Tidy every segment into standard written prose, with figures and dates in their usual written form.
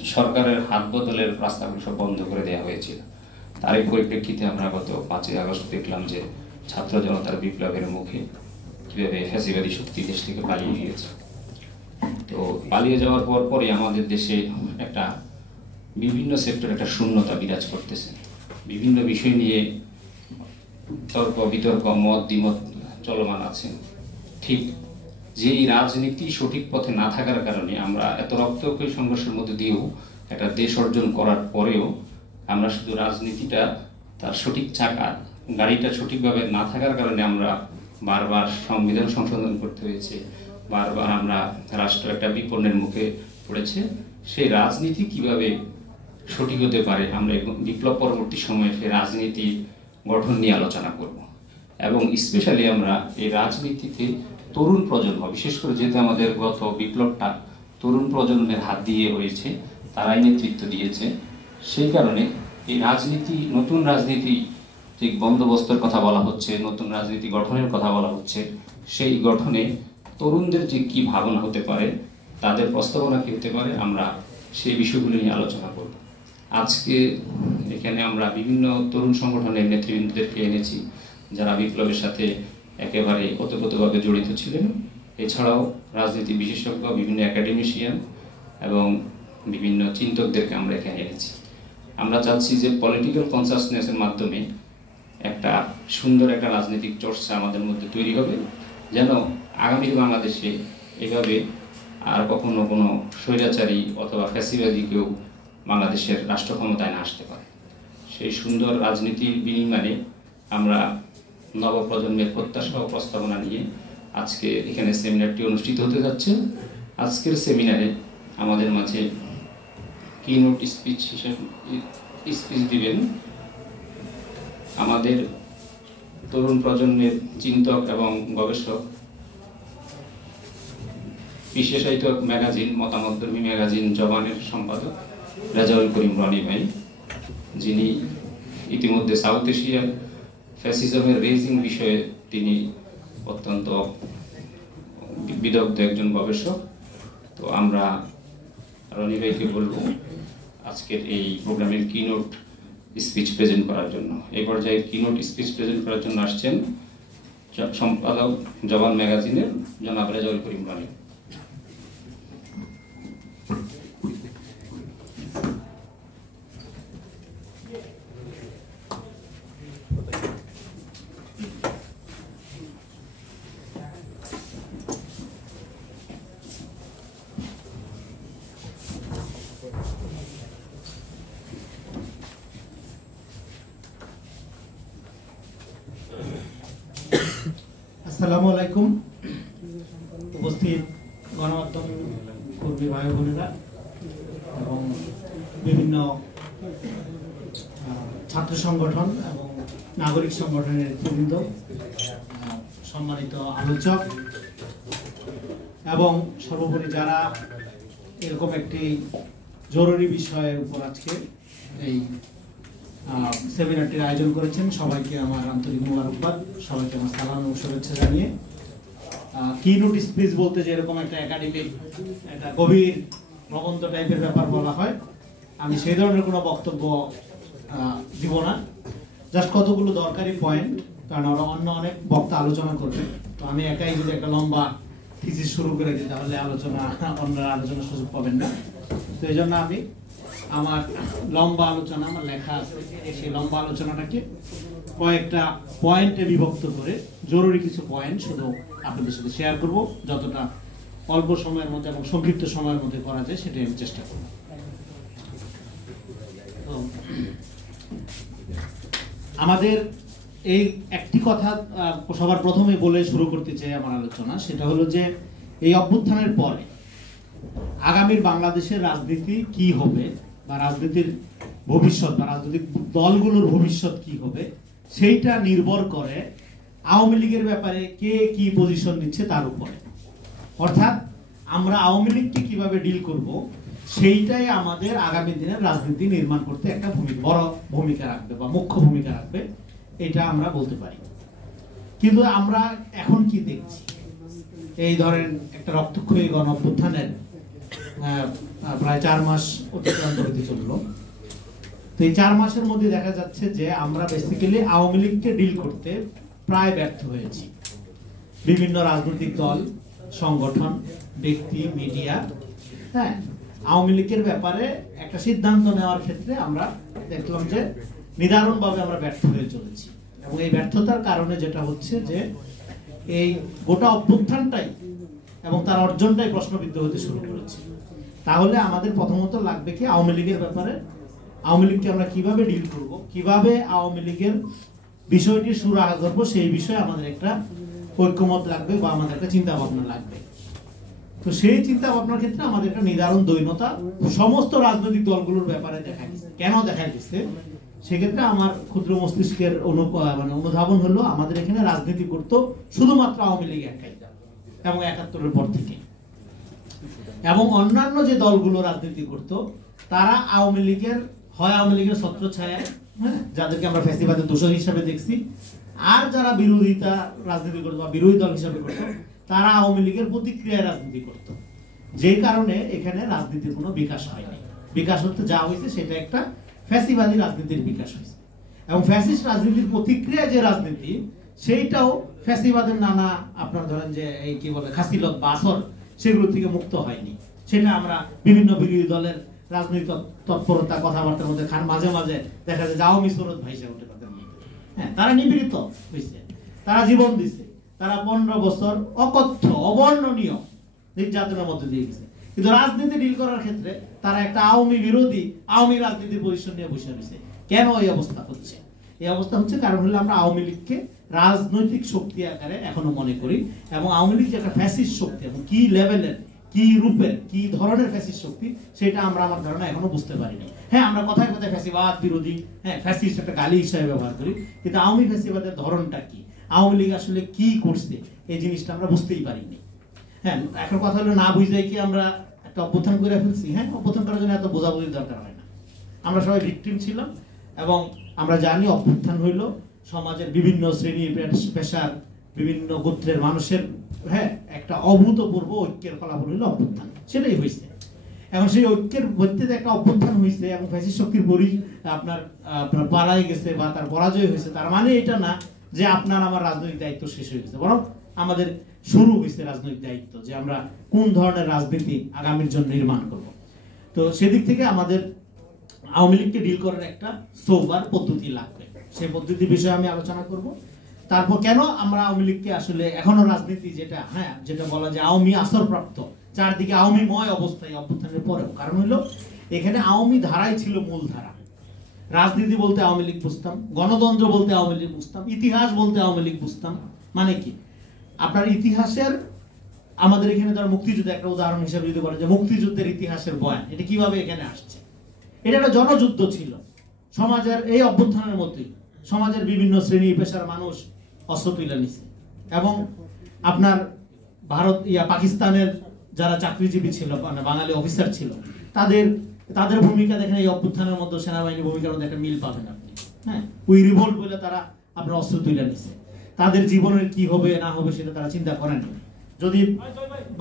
সরকারের হাত বদলের প্রস্তাবগুলো সব বন্ধ করে দেওয়া হয়েছিল। তারই পরিপ্রেক্ষিতে আমরা গত 5ই আগস্ট দেখলাম যে ছাত্র জনতার বিপ্লবের মুখে কিভাবে ফ্যাসিবাদী শক্তি দেশ থেকে পালিয়ে গিয়েছে। তো পালিয়ে যাওয়ার পরই আমাদের দেশে একটা বিভিন্ন সেক্টরে একটা শূন্যতা বিরাজ করতেছে। বিভিন্ন বিষয় নিয়ে তর্ক বিতর্ক মত দ্বিমত চলমান আছে। ঠিক যেই রাজনীতি সঠিক পথে না থাকার কারণে আমরা এত রক্তক্ষয়ী সংঘর্ষের মধ্যে দিয়েও একটা দেশ অর্জন করার পরেও আমরা শুধু রাজনীতিটা তার সঠিক চাকা গাড়িটা সঠিকভাবে না থাকার কারণে আমরা বারবার সংবিধান সংশোধন করতে হয়েছে, বারবার আমরা রাষ্ট্র একটা বিপন্নের মুখে পড়েছে। সেই রাজনীতি কিভাবে সঠিক হতে পারে আমরা বিপ্লব পরবর্তী সময়ে সেই রাজনীতি গঠন নিয়ে আলোচনা করব এবং স্পেশালি আমরা এই রাজনীতিতে তরুণ প্রজন্ম, বিশেষ করে যেহেতু আমাদের গত বিপ্লবটা তরুণ প্রজন্মের হাত দিয়ে হয়েছে, তারাই নেতৃত্ব দিয়েছে, সেই কারণে এই রাজনীতি নতুন রাজনীতি যে বন্দোবস্তের কথা বলা হচ্ছে, নতুন রাজনীতি গঠনের কথা বলা হচ্ছে, সেই গঠনে তরুণদের যে কি ভাবনা হতে পারে, তাদের প্রস্তাবনা কি হতে পারে, আমরা সেই বিষয়গুলো নিয়ে আলোচনা করব। আজকে এখানে আমরা বিভিন্ন তরুণ সংগঠনের নেতৃবৃন্দদেরকে এনেছি যারা বিপ্লবের সাথে একেবারে ওতপ্রোতভাবে জড়িত ছিলেন। এছাড়াও রাজনীতি বিশেষজ্ঞ, বিভিন্ন একাডেমিশিয়ান এবং বিভিন্ন চিন্তকদেরকে আমরা এখানে এনেছি। আমরা চাচ্ছি যে পলিটিক্যাল কনসাসনেসের মাধ্যমে একটা সুন্দর একটা রাজনৈতিক চর্চা আমাদের মধ্যে তৈরি হবে, যেন আগামী বাংলাদেশে এভাবে আর কখনো কোনো স্বৈরাচারী অথবা ফ্যাসিবাদী কেউ বাংলাদেশের রাষ্ট্র ক্ষমতায় না আসতে পারে। সেই সুন্দর রাজনীতির বিনিময়ে আমরা নবপ্রজন্মের প্রত্যাশা ও প্রস্তাবনা নিয়ে আজকে এখানে সেমিনারটি অনুষ্ঠিত হতে যাচ্ছে। আজকের সেমিনারে আমাদের মাঝে কিনোট স্পিচ দিবেন আমাদের তরুণ প্রজন্মের চিন্তক এবং গবেষক, বিশেষায়িত ম্যাগাজিন মতামতধর্মী ম্যাগাজিন জবানের সম্পাদক রেজাউল করিম রনি ভাই, যিনি ইতিমধ্যে সাউথ এশিয়ার ফ্যাসিজমের রেজিং বিষয়ে তিনি অত্যন্ত বিদগ্ধ একজন গবেষক। তো আমরা রনি ভাইকে বলবো আজকের এই প্রোগ্রামের কিনোট স্পিচ প্রেজেন্ট করার জন্য। এই পর্যায়ে কিনোট স্পিচ প্রেজেন্ট করার জন্য আসছেন সম্পাদক জবান ম্যাগাজিনের জনাব রেজাউল করিম রনি। আসসালামু আলাইকুম। উপস্থিত গণমাধ্যম কর্মী ভাই বোনেরা এবং বিভিন্ন ছাত্র সংগঠন এবং নাগরিক সংগঠনের নেতৃবৃন্দ, সম্মানিত আলোচক এবং সর্বোপরি যারা এরকম একটি জরুরি বিষয়ের উপর আজকে এই সেমিনারটির আয়োজন করেছেন, সবাইকে আমার আন্তরিক মোবারকবাদ, সবাইকে আমার সালাম ও শুভেচ্ছা জানিয়ে কিনোট স্পিচ বলতে যে এরকম একটা একাডেমিক একটা গভীর প্রবন্ধ টাইপের ব্যাপার বলা হয়, আমি সেই ধরনের কোনো বক্তব্য দিব না। জাস্ট কতগুলো দরকারি পয়েন্ট, কারণ ওরা অন্য অনেক বক্তা আলোচনা করবে, তো আমি একাই যদি একটা লম্বা থিসিস শুরু করে দিই তাহলে অন্যরা আলোচনার সুযোগ পাবেন না। তো এই জন্য আমি আমার লম্বা আলোচনা, আমার লেখা আছে, সেই লম্বা আলোচনাটাকে কয়েকটা পয়েন্টে বিভক্ত করে জরুরি কিছু পয়েন্ট শুধু আপনাদের সাথে শেয়ার করব, যতটা অল্প সময়ের মধ্যে এবং সংক্ষিপ্ত সময়ের মধ্যে করা যায় সেটাই আমি চেষ্টা করব। আমাদের এই একটি কথা সবার প্রথমে বলে শুরু করতে চাই আমার আলোচনা, সেটা হলো যে এই অভ্যুত্থানের পরে আগামীর বাংলাদেশের রাজনীতি কি হবে বা রাজনীতির ভবিষ্যৎ বা রাজনৈতিক দলগুলোর ভবিষ্যৎ কি হবে সেইটা নির্ভর করে আওয়ামী লীগের ব্যাপারে কে কি পজিশন নিচ্ছে তার উপরে। অর্থাৎ আমরা আওয়ামী লীগকে কিভাবে ডিল করব সেইটাই আমাদের আগামী দিনের রাজনীতি নির্মাণ করতে একটা বড় ভূমিকা রাখবে বা মুখ্য ভূমিকা রাখবে, এটা আমরা বলতে পারি। কিন্তু আমরা এখন কি দেখছি, এই ধরেন একটা রক্তক্ষয়ী গণ অভ্যুত্থানের প্রায় 4 মাস অতিক্রান্ত হতে চললো। তো এই 4 মাসের মধ্যে দেখা যাচ্ছে যে আমরা বেসিক্যালি আওয়ামী লীগকে ডিল করতে প্রায় ব্যর্থ হয়েছি। বিভিন্ন রাজনৈতিক দল, সংগঠন, ব্যক্তি, মিডিয়া, হ্যাঁ, আওয়ামী লীগের ব্যাপারে একটা সিদ্ধান্ত নেওয়ার ক্ষেত্রে আমরা দেখলাম যে নিদারুণভাবে আমরা ব্যর্থ হয়ে চলেছি। এবং এই ব্যর্থতার কারণে যেটা হচ্ছে যে এই গোটা অভ্যুত্থানটাই এবং তার অর্জনটাই প্রশ্নবিদ্ধ হতে শুরু করেছে। তাহলে আমাদের প্রথমত লাগবে কি আওয়ামী লীগের ব্যাপারে, আওয়ামী লীগকে আমরা কিভাবে ডিল করব, কিভাবে আওয়ামী লীগের বিষয়টি সুরাহা করবো, সেই বিষয়ে আমাদের একটা ঐক্যমত লাগবে বা আমাদের একটা চিন্তা ভাবনা লাগবে। তো সেই চিন্তা ভাবনার ক্ষেত্রে আমাদের একটা নিদারুণ দ্বৈনতা সমস্ত রাজনৈতিক দলগুলোর ব্যাপারে দেখা গেছে। কেন দেখা গেছে? সেক্ষেত্রে আমার ক্ষুদ্র মস্তিষ্কের অনুধাবন হলো আমাদের এখানে রাজনীতি করতো শুধুমাত্র আওয়ামী লীগ একাই এবং ৭১-এর পর থেকে, এবং অন্যান্য যে দলগুলো রাজনীতি করতো তারা আওয়ামী লীগের ছত্রছায়ায়, হ্যাঁ, যাদেরকে আমরা ফ্যাসিবাদের দোষর হিসাবে দেখছি, আর যারা বিরোধিতা রাজনীতি করতো বা বিরোধী দল হিসাবে করতো তারা আওয়ামী লীগের প্রতিক্রিয়ায় রাজনীতি করত। যেই কারণে এখানে রাজনীতির কোনো বিকাশ হয়নি। বিকাশ হতে যা হয়েছে সেটা একটা ফ্যাসিবাদী রাজনীতির বিকাশ হয়েছে। এবং ফ্যাসিস্ট রাজনীতির প্রতিক্রিয়া যে রাজনীতি, সেইটাও ফ্যাসিবাদের নানা আপনার ধরেন যে এই কি বলে খাসিলত বা আসর, সেগুলো থেকে মুক্ত হয়নি। সেটা আমরা বিভিন্ন বিরোধী দলের রাজনৈতিক তৎপরতা, কথাবার্তার মধ্যে মাঝে মাঝে দেখা যায় আওয়ামী স্রোত ভাইসে ওঠে তাদের মধ্যে। হ্যাঁ, তারা নিপীড়িত হয়েছে, তারা জীবন দিচ্ছে, তারা 15 বছর অকথ্য অবর্ণনীয় নির্যাতনের মধ্যে দিয়ে গেছে। কিন্তু রাজনীতি ডিল করার ক্ষেত্রে তারা একটা আওয়ামী বিরোধী, আওয়ামী রাজনীতির পজিশন নিয়ে বসে রয়েছে। কেন এই অবস্থা হচ্ছে? এই অবস্থা হচ্ছে কারণ হলো আমরা আওয়ামী লীগকে রাজনৈতিক শক্তি আকারে এখনো মনে করি, এবং আওয়ামী লীগ যে একটা ফ্যাসিস্ট শক্তি, এবং কি লেভেলের, কি রূপের, কি ধরনের ফ্যাসিস্ট শক্তি, সেটা আমরা আমার ধারণা এখনো বুঝতে পারিনি। হ্যাঁ, আমরা কথায় কথায় ফ্যাসিবাদ বিরোধী, হ্যাঁ, ফ্যাসিস্ট একটা গালি হিসাবে ব্যবহার করি, কিন্তু আওয়ামী ফ্যাসিবাদের ধরনটা কি, আওয়ামী লীগ আসলে কি করছে, এই জিনিসটা আমরা বুঝতেই পারিনি। হ্যাঁ, এখন কথা হলো না বুঝে কি আমরা একটা অভ্যুত্থান করে ফেলছি। হ্যাঁ, অভ্যুত্থান করার জন্য এত বোঝাবুঝির দরকার হয় না। আমরা সবাই ভিকটিম ছিলাম, এবং আমরা জানি অভ্যুত্থান হইল সমাজের বিভিন্ন শ্রেণী পেশার বিভিন্ন গোত্রের মানুষের, হ্যাঁ, একটা অভূতপূর্ব ঐক্যের ফলাফল হইল অভ্যুত্থান। সেটাই হয়েছে। এখন সেই ঐক্যের ভিত্তিতে একটা অভ্যুত্থান হয়েছে এবং ফ্যাসিস্ট শক্তির আপনার পালাই গেছে বা তার পরাজয় হয়েছে, তার মানে এটা না যে আপনার আমার রাজনৈতিক দায়িত্ব শেষ হয়ে গেছে, বরং আমাদের শুরু হয়েছে রাজনৈতিক দায়িত্ব, যে আমরা কোন ধরনের রাজনীতি আগামীর জন্য নির্মাণ করব। তো সেদিক থেকে আমাদের আওয়ামী লীগকে ডিল করার একটা সোবার পদ্ধতি লাগবে। সেই পদ্ধতির বিষয়ে আমি আলোচনা করব। তারপর কেন আমরা আওয়ামী লীগকে আসলে এখনো রাজনীতি যেটা, হ্যাঁ, যেটা বলা যায় আওয়ামী আসরপ্রাপ্ত, চারদিকে আওয়ামীময় অবস্থায় অভ্যুত্থানের পরেও, কারণ হলো এখানে আওয়ামী ধারাই ছিল মূল ধারা। রাজনীতি বলতে আওয়ামী লীগ বুঝতাম, গণতন্ত্র বলতে আওয়ামী লীগ বুঝতাম, ইতিহাস বলতে আওয়ামী লীগ বুঝতাম। মানে কি, আপনার ইতিহাসের আমাদের এখানে ধর মুক্তিযুদ্ধ একটা উদাহরণ হিসেবে যদি বলে যে মুক্তিযুদ্ধের ইতিহাসের বয়ান, এটা কিভাবে এখানে আসছে, এটা একটা জনযুদ্ধ ছিল। সমাজের এই অভ্যুত্থানের মধ্যেই সমাজের বিভিন্ন শ্রেণী পেশার মানুষ অস্ত্র তুলে নিছে, এবং আপনার পাকিস্তানের যারা চাকরিজীবী ছিল, মানে বাঙালি অফিসার ছিল, তাদের ভূমিকা দেখেন এই অভ্যুত্থানের মধ্যে সেনাবাহিনীর ভূমিকার মধ্যে একটা মিল পাবেন আপনি। হ্যাঁ, উই রিভোল্ট বলে তারা আপনার অস্ত্র তুলে নিছে। তাদের জীবনের কি হবে না হবে সেটা তারা চিন্তা করেন। যদি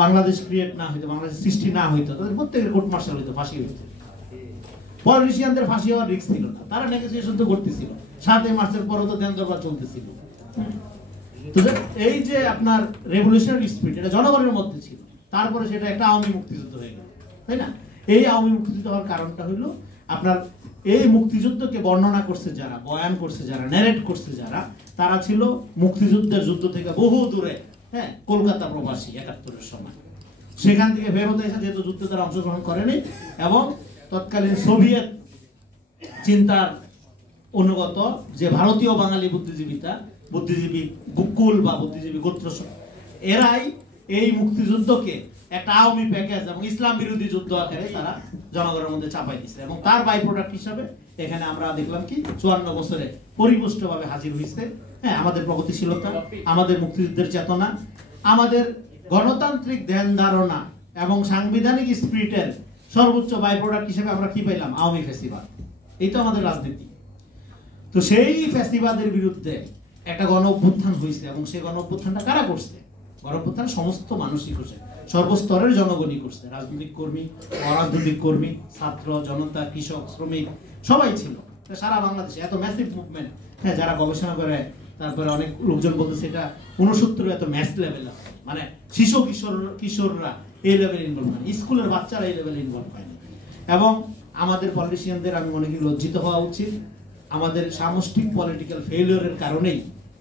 বাংলাদেশ ক্রিয়েট না হইতো, বাংলাদেশ সৃষ্টি না হইতো, তাদের প্রত্যেকের কোর্ট মার্শাল হইতো, ফাঁসি হইতো। পলিটিশিয়ানদের ফাঁসি হওয়ার রিস্ক ছিল না, তারা নেগোসিয়েশন তো করতেছিল। 7 মার্চের পরও তো দেনদরবার চলতেছিল। তো এই যে আপনার রেভলিউশনারি স্পিরিট, এটা জনগণের মধ্যে ছিল। তারপরে সেটা একটা আওয়ামী মুক্তিযুদ্ধ হয়ে গেল, তাই না? এই আওয়ামী মুক্তিযুদ্ধ হওয়ার কারণটা হলো আপনার এই মুক্তিযুদ্ধকে বর্ণনা করছে যারা, বয়ান করছে যারা, ন্যারেট করছে যারা, তারা ছিল মুক্তিযুদ্ধের যুদ্ধ থেকে বহু দূরে, হ্যাঁ, কলকাতা প্রবাসী ৭১-এর সময়। সেখান থেকে বেরোতে এসে যেহেতু যুদ্ধে তারা অংশগ্রহণ করেনি, এবং তৎকালীন সোভিয়েত চিন্তার অনুগত যে ভারতীয় বাঙালি বুদ্ধিজীবী গুকুল বা বুদ্ধিজীবী গোত্র, এরাই এই মুক্তিযুদ্ধকে একটা আওয়ামী প্যাকেজ এবং ইসলাম বিরোধী যুদ্ধ আকারে তারা জনগণের মধ্যে চাপাই দিচ্ছে। এবং তার বাই প্রোডাক্ট হিসাবে এখানে আমরা দেখলাম কি 54 বছরে পরিপুষ্টভাবে হাজির হয়েছে, হ্যাঁ, আমাদের প্রগতিশীলতা, আমাদের মুক্তিযুদ্ধের চেতনা, আমাদের গণতান্ত্রিক ধ্যান ধারণা এবং সাংবিধানিক স্পিরিটের সর্বোচ্চ বাই প্রোডাক্ট হিসেবে আমরা কি পেলাম? আওয়ামী ফ্যাসিবাদ। এই তো আমাদের রাজনীতি। তো সেই ফ্যাসিবাদের বিরুদ্ধে একটা গণ অভ্যুত্থান হয়েছে, এবং সেই গণ অভ্যুত্থানটা কারা করছে? গণ অভ্যুত্থান সমস্ত মানুষই করছে, সর্বস্তরের জনগণই করছে, রাজনৈতিক কর্মী, অরাজনৈতিক কর্মী, ছাত্র, জনতা, কৃষক, শ্রমিক সবাই ছিল সারা বাংলাদেশে। এত ম্যাসিভ মুভমেন্ট, হ্যাঁ, যারা গবেষণা করে তারপরে অনেক লোকজন বলতেছে এটা 69 এত ম্যাস লেভেল আছে, মানে শিশু কিশোররা এই লেভেলে ইনভলভ হয়, স্কুলের বাচ্চারা এই লেভেলে ইনভলভ হয়নি। এবং আমাদের পলিটিশিয়ানদের আমি মনে করি লজ্জিত হওয়া উচিত। আমাদের সামষ্টিক পলিটিক্যাল ফেইলিওরের কারণেই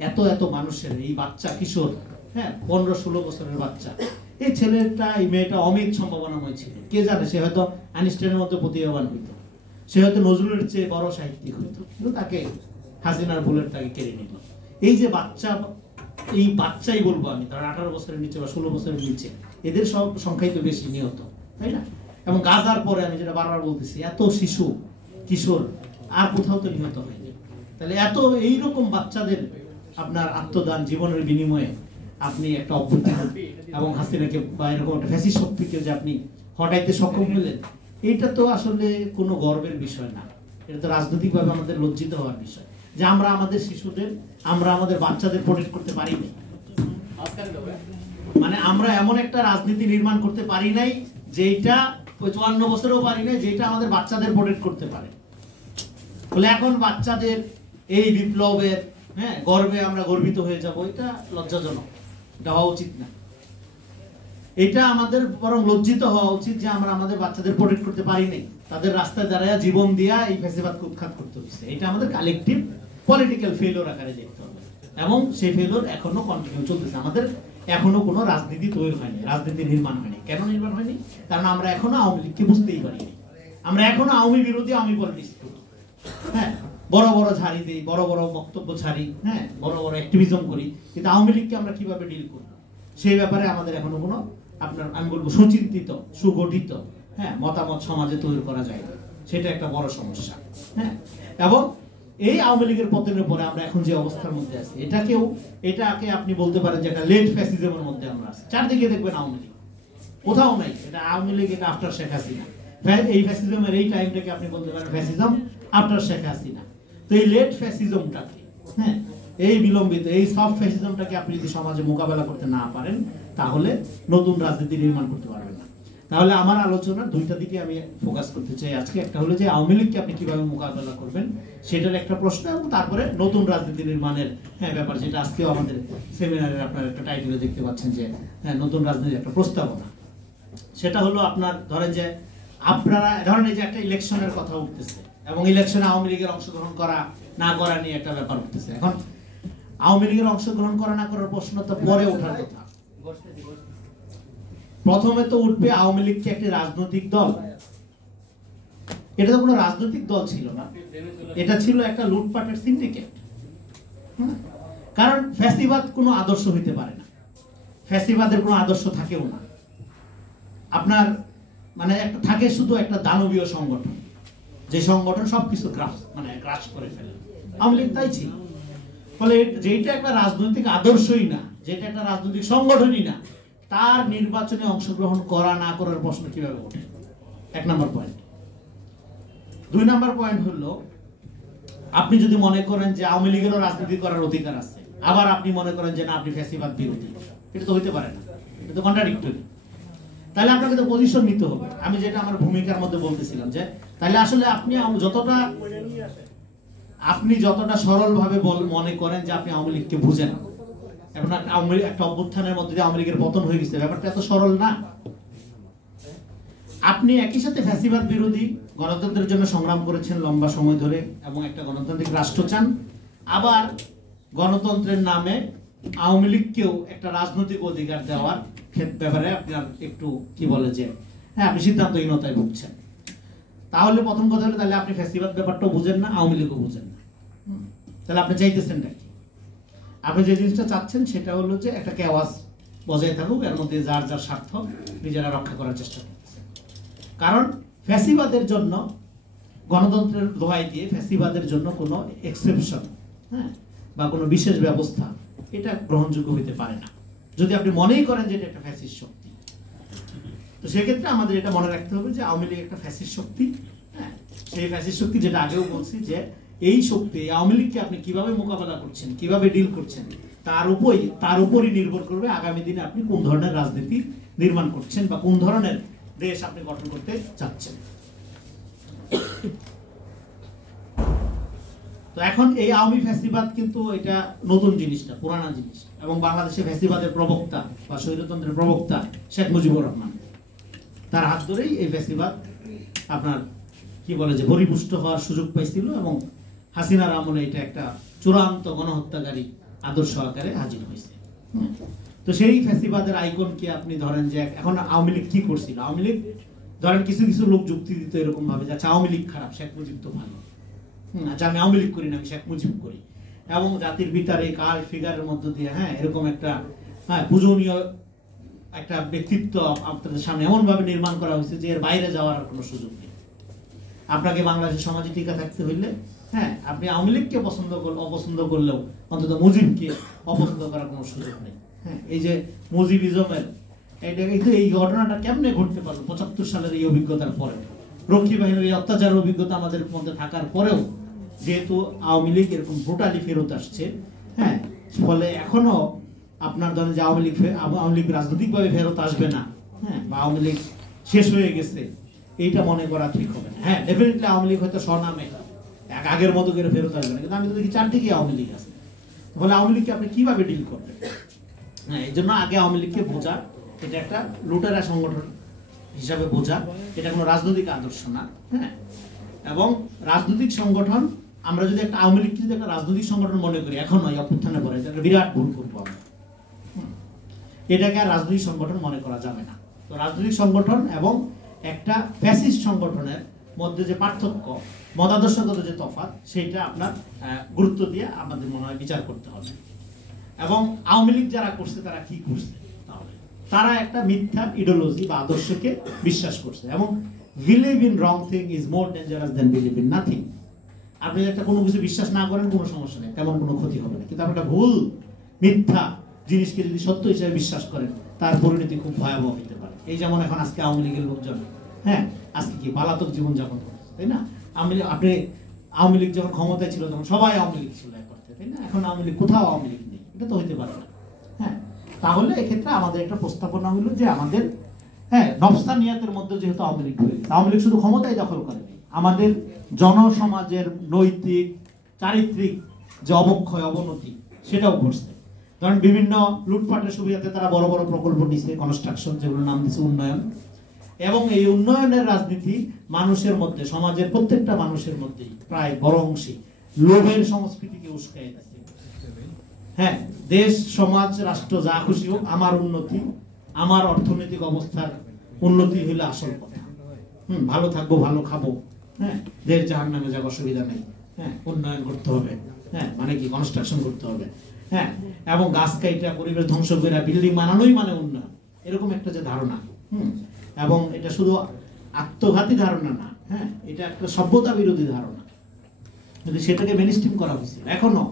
এত এত মানুষের এই বাচ্চা কিশোর, হ্যাঁ, 15-16 বছরের বাচ্চা, এই ছেলেটা এই মেয়েটা অমিত সম্ভাবনাময় ছিল। কে জানে, সে হয়তো আইনস্টাইনের মতো প্রতিভাবান হইত, সে হয়তো নজরুলের চেয়ে বড় সাহিত্যিক হইত, কিন্তু তাকে হাসিনার বুলেট তাকে কেড়ে নিল। এই যে বাচ্চা, এই বাচ্চাই বলবো আমি, তারা 18 বছরের নিচে বা 16 বছরের নিচে, এদের সব সংখ্যাই তো বেশি নিহত, তাই না? এবং গাজার পরে আমি যেটা বারবার বলতেছি, এত শিশু কিশোর আর কোথাও তো নিহত হয়নি। তাহলে এত এইরকম বাচ্চাদের আপনার আত্মদান, জীবনের বিনিময়ে আপনি একটা অভ্যুত্থান এবং হাসিনাকে বা এরকম একটা ফ্যাসিস্ট শক্তিকে যে আপনি হটাইতে সক্ষম হলেন, এটা তো আসলে কোনো গর্বের বিষয় না। এটা তো রাজনৈতিকভাবে আমাদের লজ্জিত হওয়ার বিষয় যে আমরা আমাদের শিশুদের, আমরা আমাদের বাচ্চাদের প্রোটেক্ট করতে পারি নাই। মানে আমরা এমন একটা রাজনীতি নির্মাণ করতে পারি নাই যেটা 54 বছরেও পারি নাই, যেটা আমাদের বাচ্চাদের প্রোটেক্ট করতে পারে। বলে এখন বাচ্চাদের এই বিপ্লবের, হ্যাঁ, গর্বে আমরা গর্বিত হয়ে যাব, এটা লজ্জাজনক, এটা হওয়া উচিত না। এটা আমাদের বরং লজ্জিত হওয়া উচিত যে আমরা আমাদের বাচ্চাদের প্রোটেক্ট করতে পারি নাই, তাদের রাস্তায় দাঁড়ায় জীবন দিয়া এই ফ্যাসিবাদকে উৎখাত করতে হচ্ছে। এটা আমাদের কালেকটিভ পলিটিক্যাল ফেলিওর আকারে দেখতে হবে, এবং সেই ফেলিওর এখনো কন্টিনিউ চলতেছে। আমাদের এখনো কোনো রাজনীতি তৈরি হয়নি, রাজনীতি নির্মাণ হয়নি। কেন নির্মাণ হয়নি? কারণ আমরা এখনো আওয়ামী লীগকে বুঝতেই পারিনি। আমরা এখনো আওয়ামী বিরোধী, আওয়ামী পলিটিক্স, হ্যাঁ, বড় বড় ঝাড়ি দিই, বড় বড় বক্তব্য ছাড়ি, হ্যাঁ, বড় বড় অ্যাক্টিভিজম করি, কিন্তু আওয়ামী লীগকে আমরা কিভাবে ডিল করব সেই ব্যাপারে আমাদের এখনো কোনো আপনার, আমি বলবো, সুচিন্তিত, সুগঠিত, হ্যাঁ, মতামত সমাজে তৈরি করা যায় না। সেটা একটা বড় সমস্যা, হ্যাঁ। এবং এই আওয়ামী লীগের পতনের পরে আমরা এখন যে অবস্থার মধ্যে আছি, এটাকে আপনি বলতে পারেন যে একটা লেট ফ্যাসিজমের মধ্যে আমরা আছি। চারদিকে দেখবেন আওয়ামী লীগ, কোথাও নাই এটা আওয়ামী লীগ, এটা আফটার শেখ হাসিনা। এই ফ্যাসিজমের এই টাইমটাকে আপনি বলতে পারেন ফ্যাসিজম আফটার শেখ হাসিনা। তো এই লেট ফ্যাসিজমটাকে, হ্যাঁ, এই বিলম্বিত, এই সফট ফ্যাসিজমটাকে আপনি যদি সমাজে মোকাবেলা করতে না পারেন, তাহলে নতুন রাজনীতি নির্মাণ করতে পারবেন না। তাহলে আমার আলোচনার দুইটা দিকে আমি ফোকাস করতে চাই আজকে। একটা হলো যে আওয়ামী লীগকে আপনি কিভাবে মোকাবেলা করবেন সেটার একটা প্রশ্ন, এবং তারপরে নতুন রাজনীতি নির্মাণের, হ্যাঁ, ব্যাপার, যেটা আজকেও আমাদের সেমিনারে আপনার একটা টাইটেলে দেখতে পাচ্ছেন যে, হ্যাঁ, নতুন রাজনীতির একটা প্রস্তাবনা। সেটা হলো আপনার ধরেন যে আপনারা ধরেন এই যে একটা ইলেকশনের কথা উঠতেছে, এবং ইলেকশনে আওয়ামী লীগের অংশগ্রহণ করা না করা নিয়ে একটা ব্যাপার উঠতেছে। এখন আওয়ামী লীগের অংশগ্রহণ করা না করার প্রশ্ন তো পরে ওঠার কথা। প্রথমে তো উঠবে আওয়ামী লীগ কি একটি রাজনৈতিক দল? এটা তো কোনো রাজনৈতিক দল ছিল না, এটা ছিল একটা লুটপাটের সিন্ডিকেট। কারণ ফ্যাসিবাদ কোনো আদর্শ হইতে পারে না, ফ্যাসিবাদের কোনো আদর্শ থাকেও না। আপনার মানে একটা থাকে শুধু একটা দানবীয় সংগঠন, যে সংগঠন সবকিছু গ্রাস করে ফেলে। আওয়ামী লীগ তাই ছিল। ফলে যেটা একটা রাজনৈতিক আদর্শই না, যেটা একটা রাজনৈতিক সংগঠনই না, তার নির্বাচনে অংশগ্রহণ করা না করার প্রশ্ন কিভাবে ওঠে? 1 নম্বর পয়েন্ট। 2 নম্বর পয়েন্ট হলো, আপনি যদি মনে করেন যে আওয়ামী লীগেরও রাজনীতি করার অধিকার আছে, আবার আপনি মনে করেন যে না, আপনি ফ্যাসিবাদ বিরোধী, এটা তো হইতে পারে না, এটা তো কন্ট্রাডিক্টরি। তাহলে আপনাকে তো পজিশন নিতে হবে। আমি যেটা আমার ভূমিকার মধ্যে বলতেছিলাম যে তাহলে আসলে আপনি যতটা সরল ভাবে মনে করেন যে আপনি আওয়ামী লীগকে বুঝেন, এখন একটা অভ্যুত্থানের মধ্যে দিয়ে আওয়ামী লীগের পতন হয়ে গেছে, ব্যাপারটা এত সরল না। আপনি একই সাথে ফ্যাসিবাদ বিরোধী, গণতন্ত্রের জন্য সংগ্রাম করেছেন লম্বা সময় ধরে, এবং একটা গণতান্ত্রিক রাষ্ট্র চান, আবার গণতন্ত্রের নামে আওয়ামী লীগকেও একটা রাজনৈতিক অধিকার দেওয়ার ব্যাপারে আপনার একটু কি বলে যে, হ্যাঁ, আপনি সিদ্ধান্তহীনতায় ভুগছেন। তাহলে প্রথম কথা হলো, তাহলে আপনি ফ্যাসিবাদ ব্যাপারটাও বুঝেন না, আওয়ামী লীগও বুঝেন না। তাহলে আপনি চাইতেছেন নাকি? আপনি যে জিনিসটা চাচ্ছেন সেটা হলো যে একটা কেওয়াস বজায় থাকুক, এর মধ্যে যার যার স্বার্থ নিজেরা রক্ষা করার চেষ্টা করতেছে। কারণ ফ্যাসিবাদের জন্য, গণতন্ত্রের দোহাই দিয়ে ফ্যাসিবাদের জন্য কোনো এক্সেপশন, হ্যাঁ, বা কোনো বিশেষ ব্যবস্থা, এটা গ্রহণযোগ্য হইতে পারে না, যদি আপনি মনেই করেন যে এটা একটা ফ্যাসিস্ট শক্তি। তো সেক্ষেত্রে আমাদের এটা মনে রাখতে হবে যে আওয়ামী লীগ একটা ফ্যাসিস্ট শক্তি, হ্যাঁ, সেই ফ্যাসিস্ট শক্তি, যেটা আগেও বলছি যে এই শক্তি আওয়ামী লীগকে আপনি কিভাবে মোকাবেলা করছেন, কিভাবে ডিল করছেন, তার উপরই নির্ভর করবে আগামী দিনে আপনি কোন ধরনের রাজনীতি নির্মাণ করছেন বা কোন ধরনের দেশ আপনি গঠন করতে চাচ্ছেন। তো এখন এই আওয়ামী ফ্যাসিবাদ কিন্তু এটা নতুন জিনিসটা, পুরানা জিনিস, এবং বাংলাদেশে ফ্যাসিবাদের প্রবক্তা বা স্বৈরতন্ত্রের প্রবক্তা শেখ মুজিবুর রহমান, তার হাত ধরেই এই ফ্যাসিবাদ আপনার কি বলে যে পরিপুষ্ট হওয়ার সুযোগ পাইছিল, এবং হাসিনার আমলে এটা একটা চূড়ান্ত গণহত্যাকারী আদর্শ আকারে হাজির হয়েছে। তো সেই ফ্যাসিবাদের আইকন কি আপনি ধরেন যে এখন আওয়ামী লীগ কি করছিল, আওয়ামী লীগ ধরেন কিছু কিছু লোক যুক্তি দিত এরকম ভাবে যে আওয়ামী লীগ খারাপ, শেখ মুজিব তো ভালো, আচ্ছা আমি আওয়ামী লীগ করি না, আমি শেখ মুজিব করি, এবং জাতির ভিতরে কাল ফিগারের মধ্য দিয়ে এরকম একটা পূজনীয় একটা ব্যক্তিত্ব আপনাদের সামনে এমন ভাবে নির্মাণ করা হয়েছে যে এর বাইরে যাওয়ার কোনো সুযোগ নেই। আপনাকে বাংলাদেশের সমাজে টিকে থাকতে হইলে আপনি আওয়ামী লীগকে অপছন্দ করলেও অন্তত মুজিবকে অপছন্দ করার কোনো সুযোগ নেই। এই যে মুজিবিজমের এই ঘটনাটা কেমনে ঘটতে পারলো 75 সালের এই অভিজ্ঞতার পরে, রক্ষী বাহিনীর এই অত্যাচারের অভিজ্ঞতা আমাদের মধ্যে থাকার পরেও যেহেতু আওয়ামী লীগ এরকম ব্রুটালি ফেরত আসছে, ফলে এখনো আপনার ধরেন যে আওয়ামী লীগ রাজনৈতিকভাবে ফেরত আসবে না, বা আওয়ামী লীগ শেষ হয়ে গেছে, এইটা মনে করা ঠিক হবে না। ডেফিনেটলি আওয়ামী লীগ হয়তো স্বনামে আগের মতো করে ফেরত আসবে না, কিন্তু আমি তো দেখি চারদিকে আওয়ামী লীগ আছে। তাহলে আওয়ামী লীগকে আপনি কিভাবে ডিল করবেন? এই জন্য আগে আওয়ামী লীগকে বোঝা, এটা একটা লুটেরা সংগঠন হিসাবে বোঝা, এটা কোনো রাজনৈতিক আদর্শ না। এবং রাজনৈতিক সংগঠন, আমরা যদি একটা আওয়ামী লীগকে যদি একটা রাজনৈতিক সংগঠন মনে করি এখন নয়, অভ্যুত্থানের পরে এটা একটা বিরাট ভুল করবো আমরা। এটাকে আর রাজনৈতিক সংগঠন মনে করা যাবে না। তো রাজনৈতিক সংগঠন এবং একটা ফ্যাসিস্ট সংগঠনের মধ্যে যে পার্থক্য, মতাদর্শগত যে তফাৎ, সেইটা আপনার গুরুত্ব দিয়ে আমাদের মনে হয় বিচার করতে হবে। এবং আওয়ামী লীগ যারা করছে তারা কি করছে, তাহলে তারা একটা মিথ্যা ইডিওলজি বা আদর্শকে বিশ্বাস করছে, এবং believe in wrong thing is more dangerous than believe in nothing. আপনি একটা কোনো কিছু বিশ্বাস না করেন কোনো সমস্যা নেই, তেমন কোনো ক্ষতি হবে না, কিন্তু আপনি একটা ভুল মিথ্যা জিনিসকে যদি সত্য হিসেবে বিশ্বাস করেন তার পরিণতি খুব ভয়াবহ হতে পারে। এই যেমন এখন আজকে আওয়ামী লীগের লোকজন আজকে কি পলাতক জীবনযাপন করছে, তাই না? আপনি আওয়ামী লীগ যখন ক্ষমতায় ছিল তখন সবাই আওয়ামী লীগ ছিল এক অর্থে, তাই না? এখন আওয়ামী লীগ কোথাও আওয়ামী লীগ নেই, এটা তো হইতে পারে না। তাহলে এক্ষেত্রে আমাদের একটা প্রস্তাবনা হলো যে আমাদের নফসানিয়াতের মধ্যে যেহেতু আওয়ামী লীগ হয়ে গেছে, আওয়ামী লীগ শুধু ক্ষমতায় দখল করেনি, আমাদের জনসমাজের নৈতিক চারিত্রিক যে অবক্ষয় অবনতি সেটাও ঘটছে। কারণ বিভিন্ন লুটপাটের সুবিধাতে তারা বড় বড় প্রকল্প নিচ্ছে, কনস্ট্রাকশন, যেগুলো নাম দিচ্ছে উন্নয়ন, এবং এই উন্নয়নের রাজনীতি মানুষের মধ্যে, সমাজের প্রত্যেকটা মানুষের মধ্যেই প্রায় বড় অংশে লোভের সংস্কৃতিকে উস্কাই দিচ্ছে। দেশ সমাজ রাষ্ট্র যা খুশি হোক, আমার উন্নতি, আমার অর্থনৈতিক অবস্থার উন্নতি হইলে আসল কথা। ভালো থাকবো, ভালো খাবো, দেশ জাহান্নামে যাওয়ার অসুবিধা নেই, উন্নয়ন করতে হবে, মানে কি কনস্ট্রাকশন করতে হবে, এবং গাছ কাইটা পরিবেশ ধ্বংস করে বিল্ডিং বানানোই মানে উন্নয়ন, এরকম একটা যে ধারণা, এবং এটা শুধু আত্মঘাতী ধারণা না, এটা একটা সভ্যতা বিরোধী ধারণা, কিন্তু সেটাকে মেনস্ট্রিম করা হয়েছিল। এখনো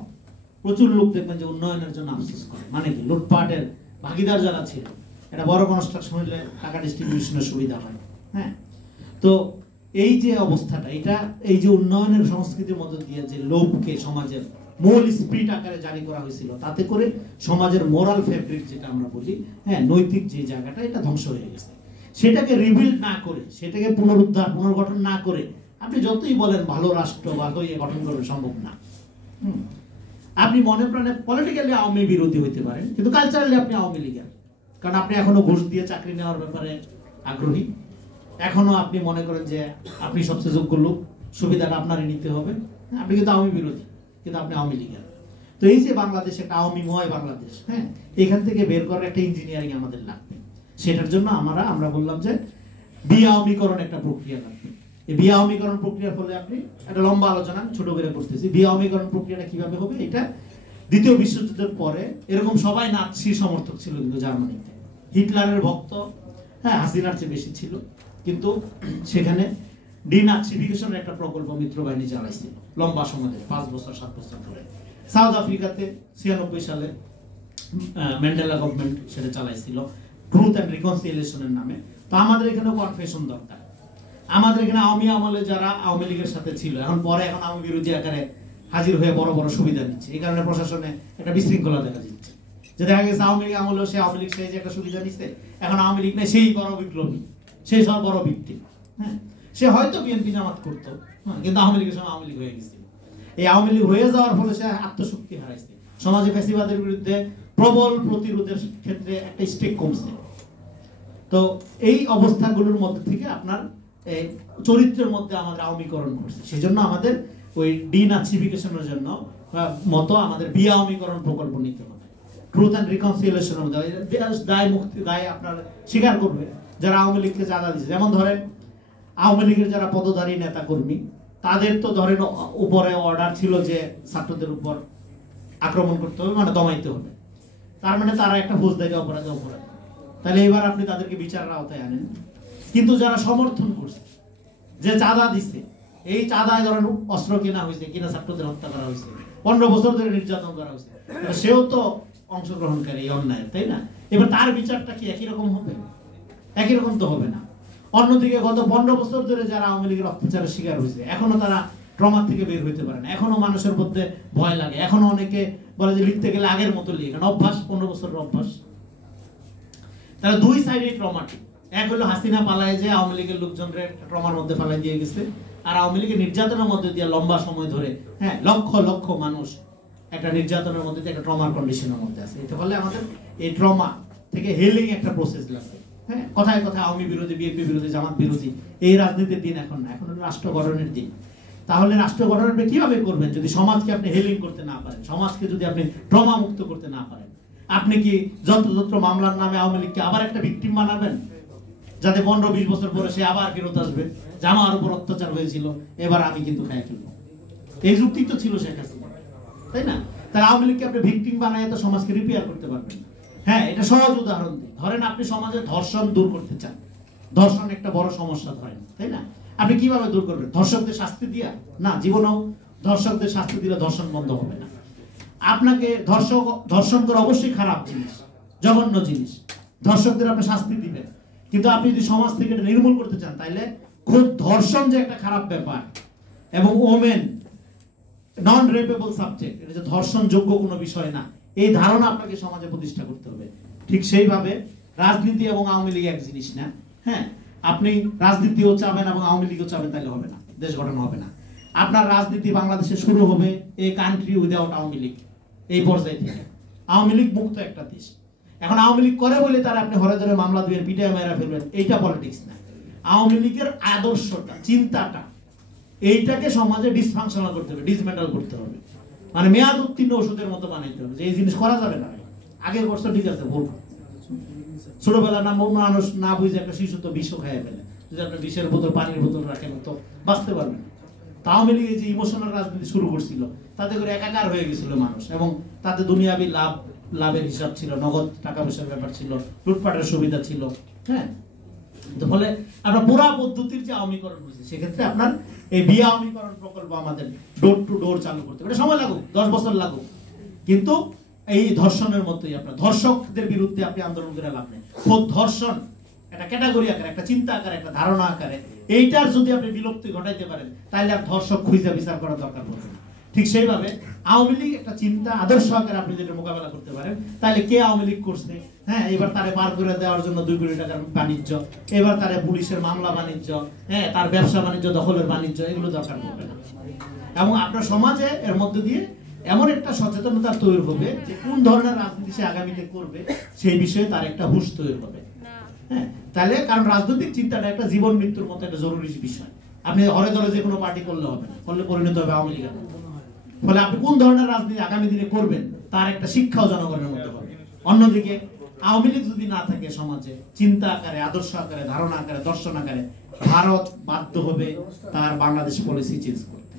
প্রচুর লোক দেখবেন যে উন্নয়নের জন্য আফসোস করে, মানে কি লুটপাটের ভাগিদার যারা ছিল, এটা বড় কনস্ট্রাকশন হলে টাকা ডিস্ট্রিবিউশনের সুবিধা হয়। তো এই যে অবস্থাটা, এটা এই যে উন্নয়নের সংস্কৃতির মধ্যে দিয়ে যে লোভকে সমাজের মূল স্পিরিট আকারে জারি করা হয়েছিল, তাতে করে সমাজের মোরাল ফেব্রিক যেটা আমরা বলি, নৈতিক যে জায়গাটা, এটা ধ্বংস হয়ে গেছে। সেটাকে রিবিল্ড না করে, সেটাকে পুনরুদ্ধার পুনর্গঠন না করে আপনি যতই বলেন ভালো রাষ্ট্র ভালো গঠন করবে, সম্ভব না। আপনি মনে প্রাণে পলিটিক্যালি আওয়ামী বিরোধী হইতে পারেন, কিন্তু কালচারালি আপনি আওয়ামী লীগের, কারণ আপনি এখনো ঘুষ দিয়ে চাকরি নেওয়ার ব্যাপারে আগ্রহী, এখনো আপনি মনে করেন যে আপনি সবচেয়ে যোগ্য লোক, সুবিধাটা আপনারই নিতে হবে, আপনি কিন্তু আওয়ামী বিরোধী, কিন্তু আপনি আওয়ামী লীগের। তো এই যে বাংলাদেশ একটা আওয়ামীময় বাংলাদেশ, এখান থেকে বের করার একটা ইঞ্জিনিয়ারিং আমাদের লাগবে। সেটার জন্য আমরা বললাম যে বিআওয়ামীকরণ একটা প্রক্রিয়া লাগবে। এই বিআওয়ামীকরণ প্রক্রিয়ার ফলে আপনি একটা লম্বা আলোচনা ছোট করে করতেছি। বিআওয়ামীকরণ প্রক্রিয়াটা কিভাবে হবে, এটা দ্বিতীয় বিশ্বযুদ্ধের পরে এরকম সবাই নাৎসি সমর্থক ছিল, কিন্তু জার্মানিতে হিটলারের ভক্ত হাসিনার চেয়ে বেশি ছিল, কিন্তু সেখানে ডিনাৎসিফিকেশনের একটা প্রকল্প মিত্রবাহিনী চালাইছিল লম্বা সময় ধরে, 5 বছর 7 বছর ধরে। সাউথ আফ্রিকাতে 96 সালে ম্যান্ডেলা গভর্নমেন্ট সেটা চালাইছিল ট্রুথ অ্যান্ড রিকনসিলিয়েশনের নামে। তো আমাদের এখানে কনফেশন দরকার। আমাদের এখানে আওয়ামী আমলে যারা আওয়ামী লীগের সাথে ছিল, এখন আওয়ামী বিরোধী আকারে হাজির হয়ে বড় বড় সুবিধা নিচ্ছে। এই কারণে প্রশাসনে একটা বিশৃঙ্খলা দেখা যাচ্ছে, যে দেখা গেছে আওয়ামী লীগ আমলেও সে আওয়ামী লীগ সেই যে একটা সুবিধা নিচ্ছে, এখন আওয়ামী লীগ নেই সেই বড় বিপ্লবী, সেই সব বড় ভিক্টিম। হ্যাঁ, সে হয়তো বিএনপি জামাত করতো, কিন্তু আওয়ামী লীগের সময় আওয়ামী লীগ হয়ে গেছিল। এই আওয়ামী লীগ হয়ে যাওয়ার ফলে সে আত্মশক্তি হারাইছে, সমাজে ফ্যাসিবাদের বিরুদ্ধে প্রবল প্রতিরোধের ক্ষেত্রে একটা স্টেক কমছে। তো এই অবস্থাগুলোর মধ্যে থেকে আপনার চরিত্রের মধ্যে আমাদের আওয়ামীকরণ করছে। সেই জন্য আমাদের ওই ডিনাচিফিকেশনের জন্য মতো আমাদের বিআওয়ামীকরণ প্রকল্প নিতে হবে। ট্রুথ অ্যান্ড রিকনসিলিয়েশনের মধ্যে দায় মুক্তি, দায় আপনার স্বীকার করবে যারা আওয়ামী লীগকে চাঁদা দিচ্ছে। যেমন ধরেন আওয়ামী লীগের যারা পদধারী নেতা কর্মী, তাদের তো ধরেন উপরে অর্ডার ছিল যে ছাত্রদের উপর আক্রমণ করতে হবে, মানে দমাইতে হবে। তার মানে তারা একটা ফৌজদারি অপরাধে অপরাধ। তাহলে এবার আপনি তাদেরকে বিচারের আওতায় আনেন। কিন্তু যারা সমর্থন করছে, যে চাঁদা দিচ্ছে, এই চাঁদায় ধরেন অস্ত্র কেনা হয়েছে, কিনা ছাত্রদের হত্যা করা হয়েছে, 15 বছর ধরে নির্যাতন করা হয়েছে, সেও তো অংশগ্রহণকারী এই অন্যায়, তাই না? এবার তার বিচারটা কি একই রকম হবে? একই রকম তো হবে না। অন্যদিকে গত 15 বছর ধরে যারা আওয়ামী লীগের অত্যাচারের শিকার হয়েছে, এখনো তারা ট্রমা থেকে বের হইতে পারে না, এখনো মানুষের মধ্যে ভয় লাগে, এখনো অনেকে বলে যে লিখতে গেলে আগের মতো লিখে, কারণ অভ্যাস, 15 বছরের অভ্যাস। তাহলে দুই সাইডে ট্রমাটিক। এক হলো হাসিনা পালায় যে আওয়ামী লীগের লোকজনকে ট্রমার মধ্যে ফালাই দিয়ে গেছে, আর আওয়ামী লীগের নির্যাতনের মধ্যে দিয়ে লম্বা সময় ধরে, হ্যাঁ, লক্ষ লক্ষ মানুষ একটা নির্যাতনের মধ্যে দিয়ে একটা ট্রমার কন্ডিশনের মধ্যে আছে। এটা হলে আমাদের এই ট্রমা থেকে হিলিং একটা প্রসেস লাগবে। হ্যাঁ, কথায় কথায় আওয়ামী বিরোধী, বিএনপি বিরোধী, জামাত বিরোধী, এই রাজনীতির দিন এখন না, এখন হলো রাষ্ট্র গঠনের দিন। তাহলে রাষ্ট্র গঠন কিভাবে করবেন যদি সমাজকে আপনি হিলিং করতে না পারেন, সমাজকে যদি আপনি ট্রমা মুক্ত করতে না পারেন? আপনি কি যত্র মামলার নামে আওয়ামী লীগকে আবার একটা ভিকটিম বানাবেন, যাতে 15-20 বছর পরে সে আবার ফেরত আসবে, যে আমার উপর অত্যাচার হয়েছিল, এবার আমি কিন্তু খাই ফেলবো? এই যুক্তি তো ছিল শেখ হাসিনা, তাই না? তাহলে আওয়ামী লীগকে আপনি ভিকটিম বানায় তো সমাজকে রিপেয়ার করতে পারবেন না। হ্যাঁ, এটা সহজ উদাহরণ দিই। ধরেন আপনি সমাজে ধর্ষণ দূর করতে চান, ধর্ষণ একটা বড় সমস্যা ধরেন, তাই না? আপনি কিভাবে দূর করবেন? ধর্ষকদের শাস্তি দিয়া? না, জীবনেও ধর্ষকদের শাস্তি দিলে ধর্ষণ বন্ধ হবে না। আপনাকে ধর্ষণ করা অবশ্যই খারাপ জিনিস, জঘন্য জিনিস, ধর্ষকদের আপনি শাস্তি দিবেন। কিন্তু আপনি যদি সমাজ থেকে এটা নির্মূল করতে চান, তাহলে খুব ধর্ষণ যে একটা খারাপ ব্যাপার, এবং ওমেন নন রেপেবল সাবজেক্ট, এটা যে ধর্ষণ যোগ্য কোনো বিষয় না, এই ধারণা আপনাকে সমাজে প্রতিষ্ঠা করতে হবে। ঠিক সেইভাবে রাজনীতি এবং আওয়ামী লীগ এক জিনিস না। হ্যাঁ, আপনি রাজনীতিও চাবেন এবং আওয়ামী লীগও চাবেন, তাহলে হবে না, দেশ গঠন হবে না। আপনার রাজনীতি বাংলাদেশে শুরু হবে এই কান্ট্রি উইদাউট আওয়ামী লীগ, এই পর্যায়ে থেকে। আওয়ামী লীগ মুক্ত একটা দেশ। এখন আওয়ামী লীগ করে বলে তারা আপনি হরে ধরে মামলা দিবেন, পিটায় মেরা ফেলবেন, এইটা পলিটিক্স না। আওয়ামী লীগের আদর্শটা, চিন্তাটা, এইটাকে সমাজে ডিসফাংশনাল করতে হবে, ডিসমেন্টাল করতে হবে, মানে মেয়াদ উত্তীর্ণ ওষুধের মতো বানাইতে হবে, যে এই জিনিস করা যাবে না। আগে করছো ঠিক আছে, ভুল। ছোটবেলা না মানুষ না বুঝে একটা শিশু তো বিষও খাইয়ে ফেলে, যদি আপনি বিষের বোতল, পানির বোতল রাখেন তো বাঁচতে পারবেন। আওয়ামী লীগ যে ইমোশনাল রাজনীতি শুরু করছিল, তাতে করে একাকার হয়ে গেছিল মানুষ, এবং তাতে দুনিয়াবি লাভের হিসাব ছিল, নগদ টাকা পয়সার ব্যাপার ছিল, লুটপাটের সুবিধা ছিল। হ্যাঁ, তো ফলে আমরা পুরা পদ্ধতির যে আওয়ামীকরণ হয়েছে, সেক্ষেত্রে আপনার এই বিআওয়ামীকরণ প্রকল্প আমাদের ডোর টু ডোর চালু করতে হবে। এটা সময় লাগুক, 10 বছর লাগুক, কিন্তু এই ধর্ষণের মতোই আপনার ধর্ষকদের বিরুদ্ধে আপনি আন্দোলন করে লাভ নেই। খুব ধর্ষণ একটা ক্যাটাগরি আকারে, একটা চিন্তা আকারে, একটা ধারণা আকারে, এইটার যদি আপনি বিলুপ্তি ঘটাইতে পারেন, তাহলে আর ধর্ষক খুঁজে বিচার করার দরকার পড়বে না। ঠিক সেইভাবে আওয়ামী লীগ একটা চিন্তা আদর্শ আকারে আপনি যদি মোকাবেলা করতে পারেন, তাহলে কে আওয়ামী লীগ করছে, হ্যাঁ, এবার তারে পার করে দেওয়ার জন্য 2 কোটি টাকার বাণিজ্য, এবার তারে পুলিশের মামলা বাণিজ্য, হ্যাঁ, তার ব্যবসা বাণিজ্য, দখলের বাণিজ্য, এগুলো দরকার পড়বে না। এবং আপনার সমাজে এর মধ্যে দিয়ে এমন একটা সচেতনতা তৈরি হবে যে কোন ধরনের রাজনীতি সে আগামীতে করবে, সেই বিষয়ে তার একটা হুঁশ তৈরি হবে। হ্যাঁ, তাহলে কারণ রাজনৈতিক চিন্তাটা একটা জীবন মৃত্যুর মতো একটা জরুরি বিষয়। আপনি হরে ধরে যে কোনো পার্টি করলে হবে না, করলে পরিণত হবে আওয়ামী লীগের। ফলে আপনি কোন ধরনের রাজনীতি আগামী দিনে করবেন, তার একটা শিক্ষাও জনগণের মধ্যে হবে। অন্যদিকে আওয়ামী লীগ যদি না থাকে সমাজে, চিন্তা আকারে, আদর্শ আকারে, ধারণা আকারে, দর্শন আকারে, ভারত বাধ্য হবে তার বাংলাদেশ পলিসি চেঞ্জ করতে।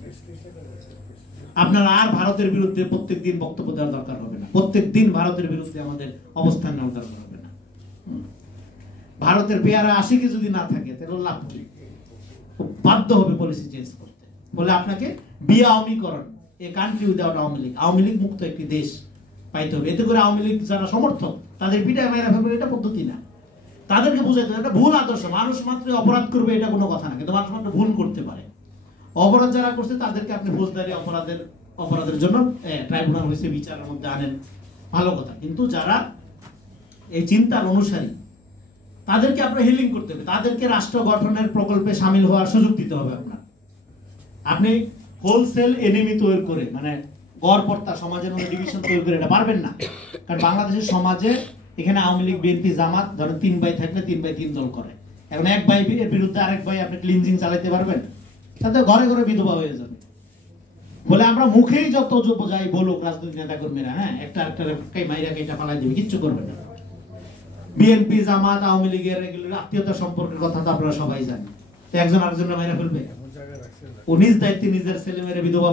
আপনার আর ভারতের বিরুদ্ধে প্রত্যেকদিন বক্তব্য দেওয়ার দরকার হবে না, প্রত্যেকদিন ভারতের বিরুদ্ধে আমাদের অবস্থান নেওয়ার দরকার হবে না। ভারতের পেয়ারা আশিকি যদি না থাকে, তাহলে লাভ কি? বাধ্য হবে পলিসি চেঞ্জ করতে। বলে আপনাকে বিআওয়ামীকরণ, a country without Awami League, Awami League মুক্ত একটি দেশ পাইতে হবে। এতে করে আওয়ামী লীগ যারা সমর্থক, তাদের পিটায় মেরা ফেলবে, এটা পদ্ধতি না। তাদেরকে বুঝাইতে হবে এটা ভুল আদর্শ। মানুষ মাত্র অপরাধ করবে এটা কোনো কথা না, কিন্তু মানুষ মাত্র ভুল করতে পারে। অপরাধ যারা করছে তাদেরকে আপনি ফৌজদারি অপরাধের জন্য ট্রাইব্যুনাল হয়েছে বিচারের মধ্যে আনেন, ভালো কথা, কিন্তু যারা এই চিন্তার অনুসারী তাদেরকে আপনার হিলিং করতে হবে, তাদেরকে রাষ্ট্র গঠনের প্রকল্পে সামিল হওয়ার সুযোগ দিতে হবে। আপনি হোলসেল এনিমি তৈরি করে, মানে গড়পড়তা সমাজের মধ্যে ডিভিশন তৈরি করে এটা পারবেন না। কারণ বাংলাদেশের সমাজে এখানে আওয়ামী লীগ, বিএনপি, জামাত ধরেন 3 ভাই থাকলে 3 ভাই 3 দল করে। এখন এক ভাই এর বিরুদ্ধে আরেক ভাই আপনি ক্লিনজিং চালাতে পারবেন? তাতে ঘরে ঘরে বিধবা হয়ে যাবে। বলে আমরা মুখেই যত বোঝাই বলুক রাজনৈতিক নেতা কর্মীরা, হ্যাঁ, একটা মাইরা কেটা পালাই দিবে, কিচ্ছু করবে না। বিএনপি, জামাত, আওয়ামী লীগের এগুলোর আত্মীয়তা সম্পর্কের কথা তো আপনারা সবাই জানেন। তো একজন আরেকজনের মাইরা ফেলবে? ও নিজ দায়িত্বে নিজের ছেলে মেয়ের বিধবা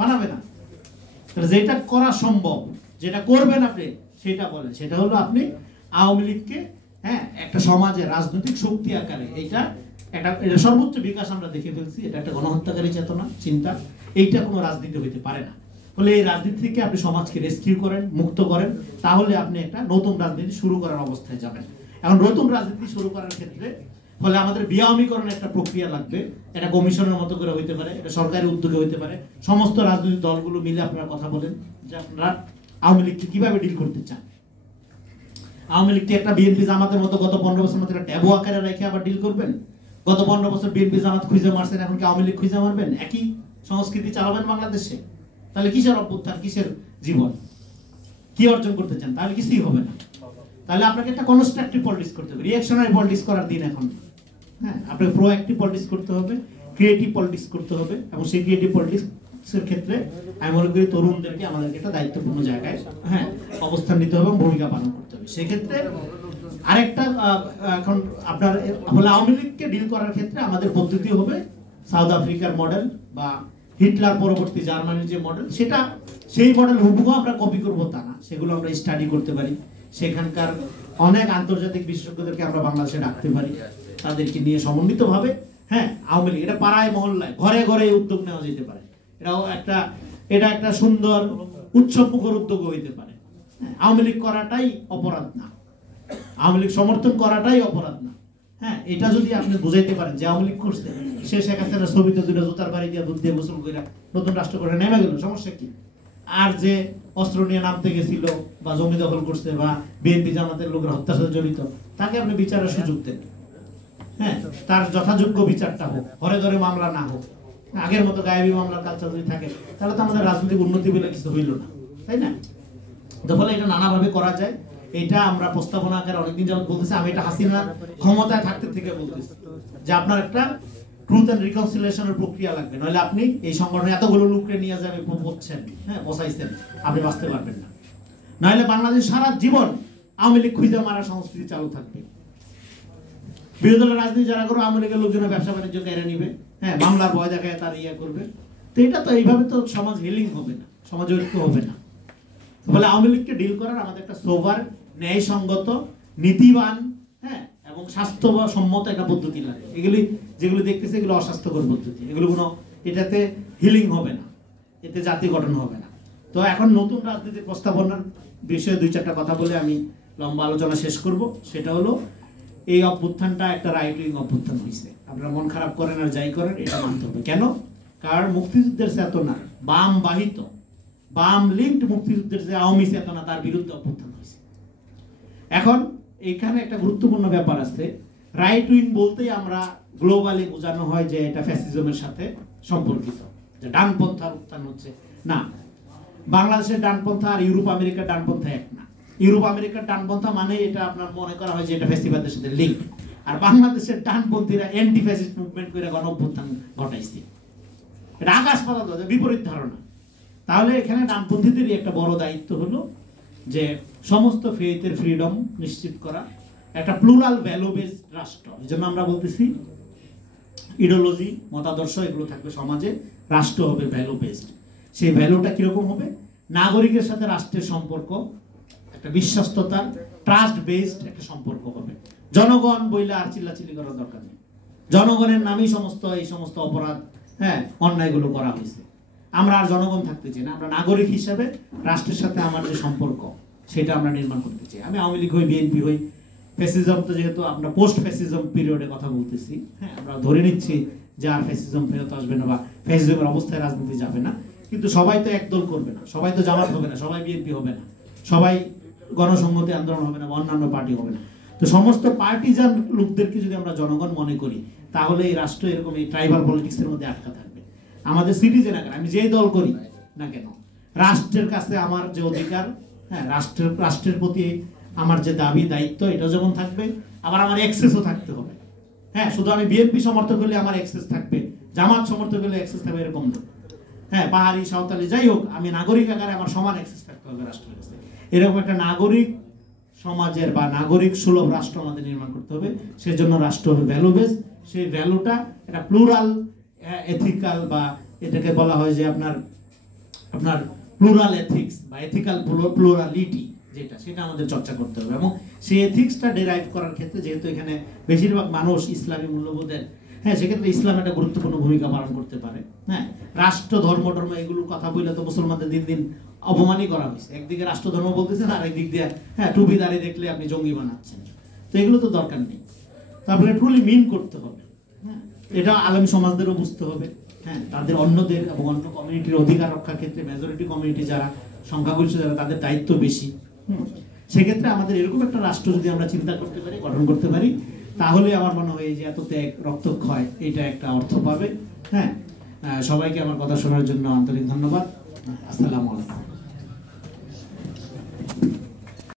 বানাবে না। যেটা করা সম্ভব, যেটা করবেন আপনি সেটা বলেন। সেটা হলো আপনি আওয়ামী লীগকে, হ্যাঁ, একটা সমাজে রাজনৈতিক শক্তি আকারে এটা সর্বোচ্চ বিকাশ আমরা দেখে ফেলছি। এটা একটা গণহত্যাকারী চেতনা, চিন্তা। এইটা কোনো রাজনীতি হইতে পারে না। ফলে এই রাজনীতি থেকে আপনি সমাজকে রেস্কিউ করেন, মুক্ত করেন, তাহলে আপনি একটা নতুন রাজনীতি শুরু করার অবস্থায় যাবেন। এখন নতুন রাজনীতি শুরু করার ক্ষেত্রে ফলে আমাদের বিয়ামীকরণের একটা প্রক্রিয়া লাগবে। এটা কমিশনের মতো করে হইতে পারে, এটা সরকারি উদ্যোগে হইতে পারে। সমস্ত রাজনৈতিক দলগুলো মিলে আপনারা কথা বলেন যে আপনারা আওয়ামী লীগকে কিভাবে ডিল করতে চান। আওয়ামী লীগকে একটা বিএনপি জামাতের মতো গত 15 বছর মতো একটা ট্যাবু আকারে রেখে আবার ডিল করবেন? গত 15 বছর বিএনপি জামাত খুঁজে মারছেন, এখন কি আওয়ামী লীগ খুঁজে মারবেন? একই সংস্কৃতি চালাবেন বাংলাদেশে? তাহলে কিসের অভ্যুত্থান, কিসের জীবন, কি অর্জন করতে চান? তাহলে কিছুই হবে না। তাহলে আপনাকে একটা কনস্ট্রাকটিভ পলিটিক্স করতে হবে, রিঅ্যাকশনারি পলিটিক্স করার দিন এখন। হ্যাঁ, আপনাকে প্রোঅ্যাক্টিভ পলিটিক্স করতে হবে, ক্রিয়েটিভ পলিটিক্স করতে হবে। এবং সেই ক্রিয়েটিভ পলিটিক্সের ক্ষেত্রে আমি মনে করি তরুণদেরকে আমাদেরকে একটা দায়িত্বপূর্ণ জায়গায়, হ্যাঁ, অবস্থান নিতে হবে এবং ভূমিকা পালন করতে হবে। সেক্ষেত্রে আরেকটা এখন আপনার হলে আওয়ামী লীগকে ডিল করার ক্ষেত্রে আমাদের পদ্ধতি হবে সাউথ আফ্রিকার মডেল বা হিটলার পরবর্তী জার্মানির যে মডেল, সেটা সেই মডেল হুবহু আমরা কপি করবো তা না, সেগুলো আমরা স্টাডি করতে পারি। সেখানকার অনেক আন্তর্জাতিক বিশেষজ্ঞদেরকে আমরা বাংলাদেশে রাখতে পারি, তাদেরকে নিয়ে সমন্বিতভাবে, হ্যাঁ, আওয়ামী লীগ এটা পাড়ায় মহল্লায় ঘরে ঘরে উদ্যোগ নেওয়া যেতে পারে। এটা একটা সুন্দর উৎসবমুখর উদ্যোগ হইতে পারে। আওয়ামী লীগ করাটাই অপরাধ না, আওয়ামী লীগ সমর্থন করাটাই অপরাধ না। হ্যাঁ, এটা যদি আপনি বুঝাইতে পারেন যে আওয়ামী লীগ করছে, সে সেখানে ছবিতে দুটো জুতার বাড়ি দিয়ে দুধ দিয়ে গোসল করে নতুন রাষ্ট্র করে নেমে গেল, সমস্যা কি? আর যে অস্ত্র নিয়ে নামতে গেছিল বা জমি দখল করছে বা বিএনপি জামাতের লোকের হত্যার সাথে জড়িত, তাকে আপনি বিচারের সুযোগ দেন। হ্যাঁ, তার যথাযোগ্য বিচারটা হোক, ঘরে ঘরে মামলা না হোক, আগের মতো গায়েবী মামলার কালচার যদি থাকে, তাহলে তো আমাদের রাজনৈতিক উন্নতি বলে কিছু হইল না, তাই না? তো ফলে এটা নানাভাবে করা যায়। এটা আমরা প্রস্তাবনা আকারে অনেকদিন যাবত বলতেছি। আমি এটা হাসিনা ক্ষমতায় থাকতে থেকে বলতেছি যে আপনার একটা ট্রুথ এন্ড রিকনসিলিয়েশনের প্রক্রিয়া লাগবে, নইলে আপনি এই সংগঠনে এতগুলো লোককে নিয়ে যাবে বলছেন, হ্যাঁ, বসাইছেন, আপনি বাঁচতে পারবেন না। নইলে বাংলাদেশ সারা জীবন আওয়ামী লীগ খুঁজে মারা সংস্কৃতি চালু থাকবে। বিরোধী দলের রাজনীতি যারা করে আওয়ামী লীগের লোকজনের ব্যবসা বাণিজ্য কেড়ে নিবে, হ্যাঁ, মামলার ভয় দেখায় তার ইয়ে করবে। তো এটা তো এইভাবে তো সমাজ হিলিং হবে না, সমাজ ঐক্য হবে না। বলে আওয়ামী লীগকে ডিল করার আমাদের একটা সোবার, ন্যায়সঙ্গত, নীতিবান, হ্যাঁ, এবং স্বাস্থ্যসম্মত একটা পদ্ধতি লাগে। এগুলি যেগুলো দেখতেছে এগুলো অস্বাস্থ্যকর পদ্ধতি, এগুলো কোনো এটাতে হিলিং হবে না, এতে জাতি গঠন হবে না। তো এখন নতুন রাজনীতির প্রস্তাবনার বিষয়ে 2-4টা কথা বলে আমি লম্বা আলোচনা শেষ করব। সেটা হলো এই অভ্যুত্থানটা একটা রাইট উইং অভ্যুত্থান হয়েছে। আপনারা মন খারাপ করেন আর যাই করেন, এটা মানতে হবে। কেন? কারণ মুক্তিযুদ্ধের চেতনা, বাম বাহিত, বাম লিঙ্কড মুক্তিযুদ্ধের যে আওয়ামী চেতনা, তার বিরুদ্ধে অভ্যুত্থান হয়েছে। এখন এখানে একটা গুরুত্বপূর্ণ ব্যাপার আছে। রাইট উইং বলতেই আমরা গ্লোবালি বোঝানো হয় যে এটা ফ্যাসিজমের সাথে সম্পর্কিত, যে ডানপন্থার উত্থান হচ্ছে। না, বাংলাদেশের ডানপন্থা আর ইউরোপ আমেরিকার ডানপন্থা এক না। ইউরোপ আমেরিকার ডানপন্থা মানে এটা আপনার মনে করা হয় যে এটা ফ্যাসিবাদের সাথে লিঙ্ক, আর বাংলাদেশের ডানপন্থীরা অ্যান্টি ফ্যাসিস্ট মুভমেন্ট করে গণ অভ্যুত্থান ঘটাইছে। এটা আকাশ পাতাল বিপরীত ধারণা। তাহলে এখানে ডানপন্থীদেরই একটা বড় দায়িত্ব হলো যে সমস্ত ফেইথের ফ্রিডম নিশ্চিত করা, একটা প্লুরাল ভ্যালু বেসড রাষ্ট্র। এই জন্য আমরা বলতেছি ইডিওলজি, মতাদর্শ এগুলো থাকবে সমাজে, রাষ্ট্র হবে ভ্যালু বেসড। সেই ভ্যালুটা কিরকম হবে? নাগরিকের সাথে রাষ্ট্রের সম্পর্ক একটা বিশ্বস্ততার, ট্রাস্ট বেসড একটা সম্পর্ক হবে। জনগণ বইলে আর চিল্লাচিল্লি করার দরকার নেই। জনগণের নামেই এই সমস্ত অপরাধ, হ্যাঁ, অন্যায়গুলো করা হয়েছে। আমরা আর জনগণ থাকতে চাই না, আমরা নাগরিক হিসেবে রাষ্ট্রের সাথে আমার যে সম্পর্ক সেটা আমরা নির্মাণ করতে চাই। আমি আওয়ামী লীগ হই, বিএনপি হই, ফ্যাসিজম তো যেহেতু আমরা পোস্ট ফ্যাসিজম পিরিয়ডে কথা বলতেছি, হ্যাঁ, আমরা ধরে নিচ্ছি যে আর ফ্যাসিজম ফেরত আসবে না বা ফ্যাসিজমের অবস্থায় রাজনীতি যাবে না। কিন্তু সবাই তো একদল করবে না, সবাই তো জামাত হবে না, সবাই বিএনপি হবে না, সবাই গণসংহতি আন্দোলন হবে না বা অন্যান্য পার্টি হবে না। তো সমস্ত পার্টিজান লোকদেরকে যদি আমরা জনগণ মনে করি, তাহলে এই রাষ্ট্র এরকম এই ট্রাইবাল পলিটিক্সের মধ্যে আটকা থাকবে। আমাদের সিটিজেন আকার আমি যেই দল করি না কেন, রাষ্ট্রের কাছে আমার যে অধিকার, হ্যাঁ, রাষ্ট্রের প্রতি আমার যে দাবি দায়িত্ব, এটা যেমন থাকবে, আবার আমার অ্যাক্সেসও থাকতে হবে। হ্যাঁ, শুধু আমি বিএনপি সমর্থক হলে আমার অ্যাক্সেস থাকবে, জামাত সমর্থক হলে অ্যাক্সেস থাকবে, এরকম না। হ্যাঁ, পাহাড়ি সাঁওতালি যাই হোক, আমি নাগরিক আকারে আমার সমান অ্যাক্সেস থাকতে হবে রাষ্ট্রের কাছে। এরকম একটা নাগরিক সমাজের বা নাগরিক সুলভ রাষ্ট্র আমাদের নির্মাণ করতে হবে। সেজন্য রাষ্ট্র হবে ভ্যালু বেস। সেই ভ্যালুটা এটা প্লুরাল এথিক্যাল, বা এটাকে বলা হয় যে আপনার প্লুরাল এথিক্স বা এথিক্যাল প্লুরালিটি, যেটা সেটা আমাদের চর্চা করতে হবে। এবং সেই এথিক্সটা ডেরাইভ করার ক্ষেত্রে যেহেতু এখানে বেশিরভাগ মানুষ ইসলামী মূল্যবোধের, হ্যাঁ, সেক্ষেত্রে ইসলাম একটা গুরুত্বপূর্ণ ভূমিকা পালন করতে পারে। হ্যাঁ, রাষ্ট্র ধর্ম এগুলোর কথা বললে তো মুসলমানদের দিন দিন অপমানই করা হয়েছে। একদিকে রাষ্ট্র ধর্ম বলতেছেন, আর একদিক দিয়ে হ্যাঁ টুপি দাঁড়িয়ে দেখলে আপনি জঙ্গি বানাচ্ছেন। তো এগুলো তো দরকার নেই। তারপরে ট্রুলি মিন করতে হবে। হ্যাঁ, এটা আলেমী সমাজদেরও বুঝতে হবে। হ্যাঁ, তাদের অন্যদের এবং অন্য কমিউনিটির অধিকার রক্ষার ক্ষেত্রে মেজরিটি কমিউনিটি যারা সংখ্যাগরিষ্ঠ যারা, তাদের দায়িত্ব বেশি। সেক্ষেত্রে আমাদের এরকম একটা রাষ্ট্র যদি আমরা চিন্তা করতে পারি, গঠন করতে পারি, তাহলে আমার মনে হয় যে এত ত্যাগ রক্তক্ষয় এটা একটা অর্থ পাবে। হ্যাঁ, সবাইকে আমার কথা শোনার জন্য আন্তরিক ধন্যবাদ। আসসালামু আলাইকুম।